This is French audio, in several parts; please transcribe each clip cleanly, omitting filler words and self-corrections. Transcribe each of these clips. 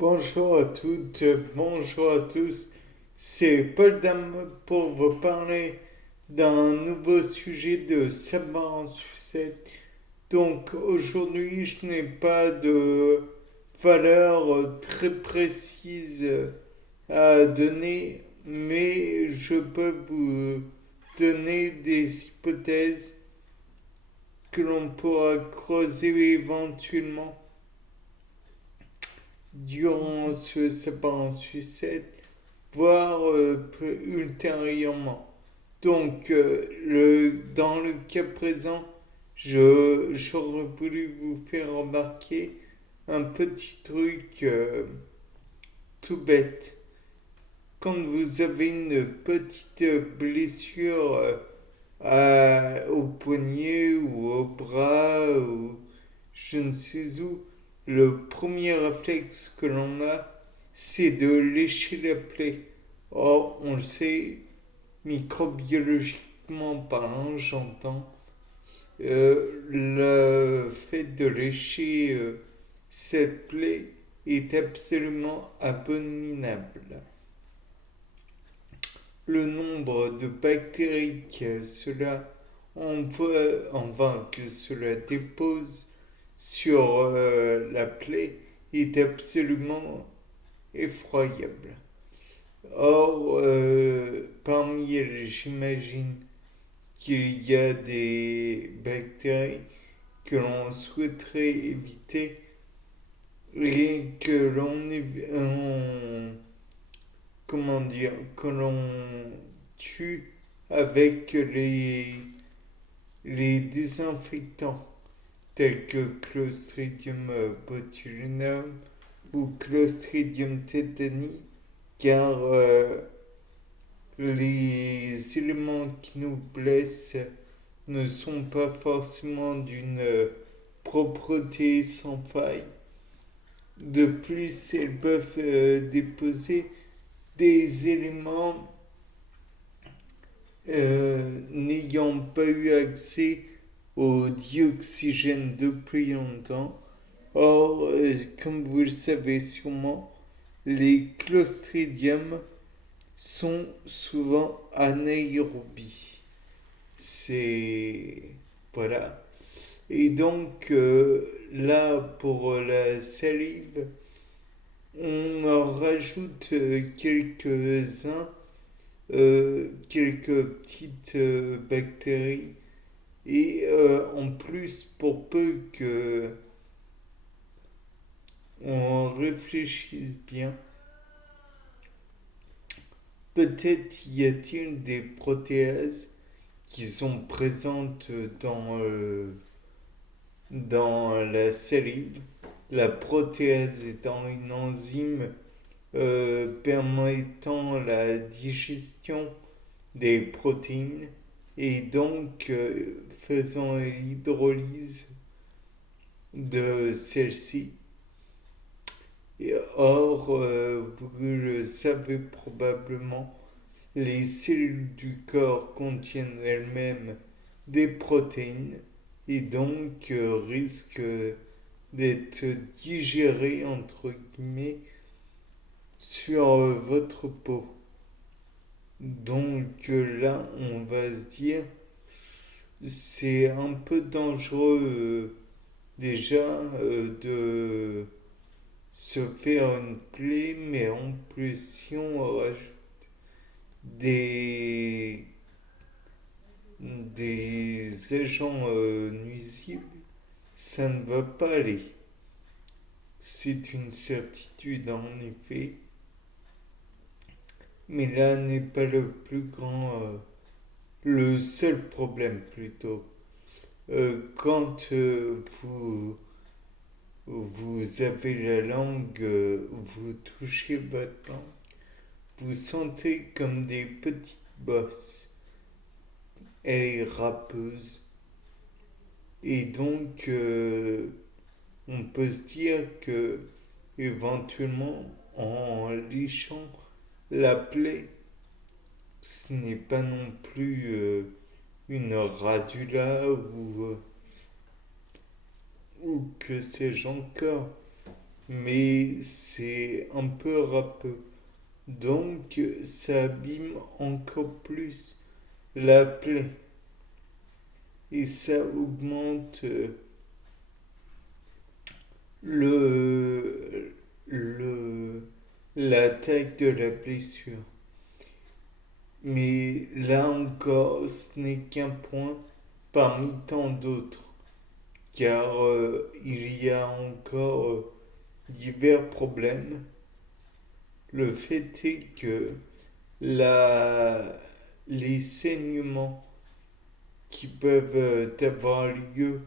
Bonjour à toutes, bonjour à tous. C'est Paul Dame pour vous parler d'un nouveau sujet de savoir en sucette. Donc aujourd'hui, je n'ai pas de valeur très précise à donner, mais je peux vous donner des hypothèses que l'on pourra creuser éventuellement durant ce savoir en sucette voire ultérieurement. Donc, dans le cas présent, j'aurais voulu vous faire remarquer un petit truc tout bête. Quand vous avez une petite blessure au poignet ou au bras ou je ne sais où, le premier réflexe que l'on a, c'est de lécher la plaie. Or, on le sait, microbiologiquement parlant, j'entends, le fait de lécher cette plaie est absolument abominable. Le nombre de bactéries que cela que cela dépose sur la plaie est absolument effroyable. Or, parmi elles, j'imagine qu'il y a des bactéries que l'on souhaiterait éviter et que comment dire, que l'on tue avec les désinfectants tels que Clostridium botulinum ou Clostridium tetani, car les éléments qui nous blessent ne sont pas forcément d'une propreté sans faille. De plus, elles peuvent déposer des éléments n'ayant pas eu accès au dioxygène depuis longtemps. Or, comme vous le savez sûrement, les clostridiums sont souvent anaérobies. C'est... Voilà. Et donc, là, pour la salive, on en rajoute quelques-uns, quelques petites bactéries. Et en plus, pour peu que on réfléchisse bien, peut-être y a-t-il des protéases qui sont présentes dans la salive. La protéase étant une enzyme permettant la digestion des protéines et donc faisant l'hydrolyse de celles-ci. Or, vous le savez probablement, les cellules du corps contiennent elles-mêmes des protéines et donc risquent d'être digérées entre guillemets sur votre peau. Donc là, on va se dire, c'est un peu dangereux déjà de se faire une plaie, mais en plus, si on rajoute des, des agents nuisibles, ça ne va pas aller. C'est une certitude en effet, mais là n'est pas le plus grand, le seul problème plutôt. Quand vous avez la langue, vous touchez votre langue, vous sentez comme des petites bosses. Elle est râpeuse. Et donc, on peut se dire que, éventuellement, en lichant la plaie, ce n'est pas non plus une radula ou que sais-je encore. mais c'est un peu râpeux. Donc ça abîme encore plus la plaie et ça augmente le, le, la taille de la blessure. Mais là encore, ce n'est qu'un point parmi tant d'autres, car il y a encore divers problèmes. Le fait est que la, les saignements qui peuvent avoir lieu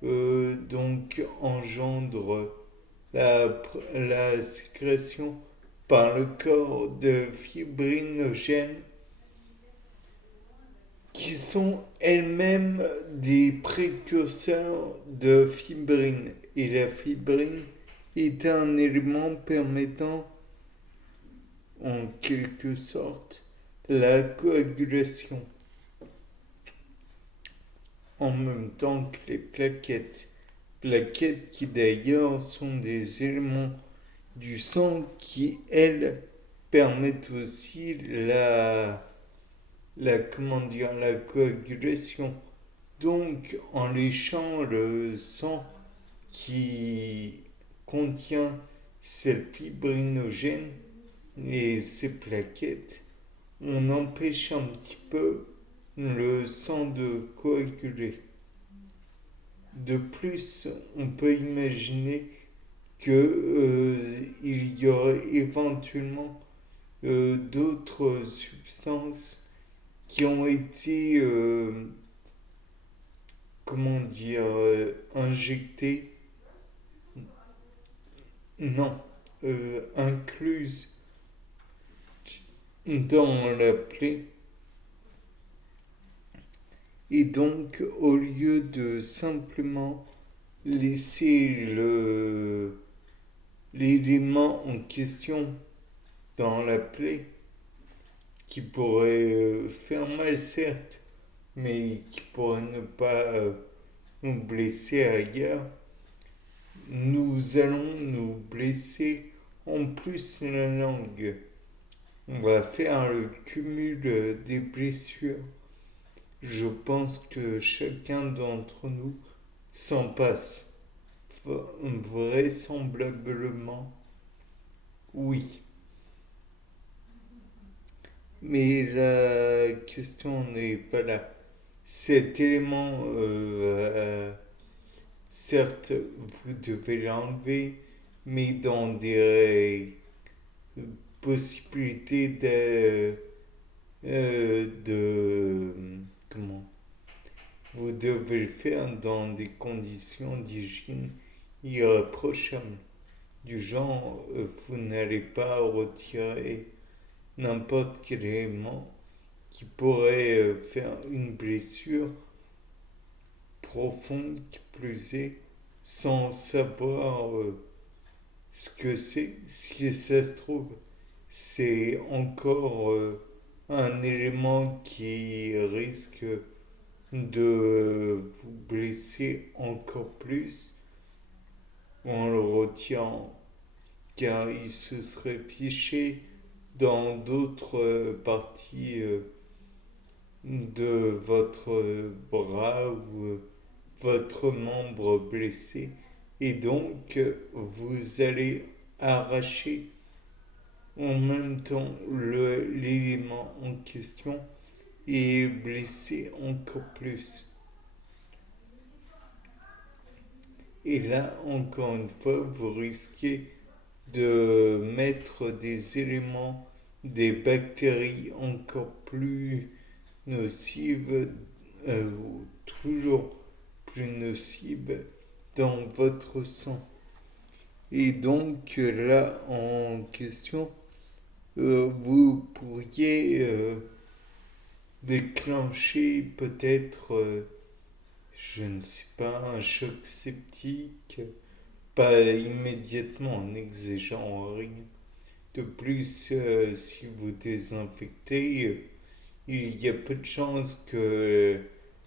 donc engendrent la sécrétion par le corps de fibrinogènes qui sont elles-mêmes des précurseurs de fibrine. Et la fibrine est un élément permettant en quelque sorte la coagulation en même temps que les plaquettes. Plaquettes qui d'ailleurs sont des éléments du sang qui, elles, permettent aussi comment dire, la coagulation. Donc, en léchant le sang qui contient ces fibrinogènes et ces plaquettes, on empêche un petit peu le sang de coaguler. De plus, on peut imaginer que il y aurait éventuellement d'autres substances qui ont été, comment dire, injectées, non, incluses dans la plaie. Et donc, au lieu de simplement laisser l'élément en question dans la plaie, qui pourrait faire mal certes, mais qui pourrait ne pas nous blesser ailleurs, nous allons nous blesser en plus la langue. On va faire le cumul des blessures. Je pense que chacun d'entre nous s'en passe. Vraisemblablement, oui. Mais la question n'est pas là. Cet élément, certes, vous devez l'enlever, mais dans des possibilités de comment vous devez le faire dans des conditions d'hygiène irréprochables. Du genre, vous n'allez pas retirer n'importe quel élément qui pourrait faire une blessure profonde qui plus est, sans savoir ce que c'est. Si ça se trouve, c'est encore un élément qui risque de vous blesser encore plus en le retirant, car il se serait fiché dans d'autres parties de votre bras ou votre membre blessé. Et donc, vous allez arracher en même temps l'élément en question et blesser encore plus. Et là, encore une fois, vous risquez de mettre des éléments, des bactéries encore plus nocives, toujours plus nocives dans votre sang. Et donc là, en question, vous pourriez déclencher peut-être, je ne sais pas, un choc septique, pas immédiatement en exigeant rien. De plus, si vous désinfectez, il y a peu de chances que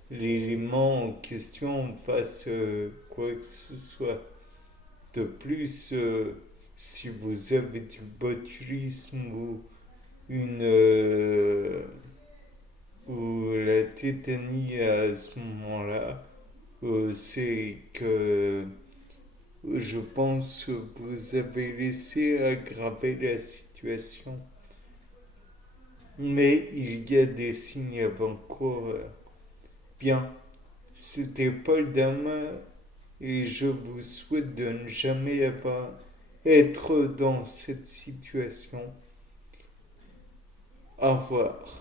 l'élément en question fasse quoi que ce soit. De plus, si vous avez du botulisme une, euh, ou la tétanie à ce moment-là, c'est que je pense que vous avez laissé aggraver la situation. Mais il y a des signes avant-coureurs. Bien, c'était Paul Dama et je vous souhaite de ne jamais être dans cette situation. Au revoir.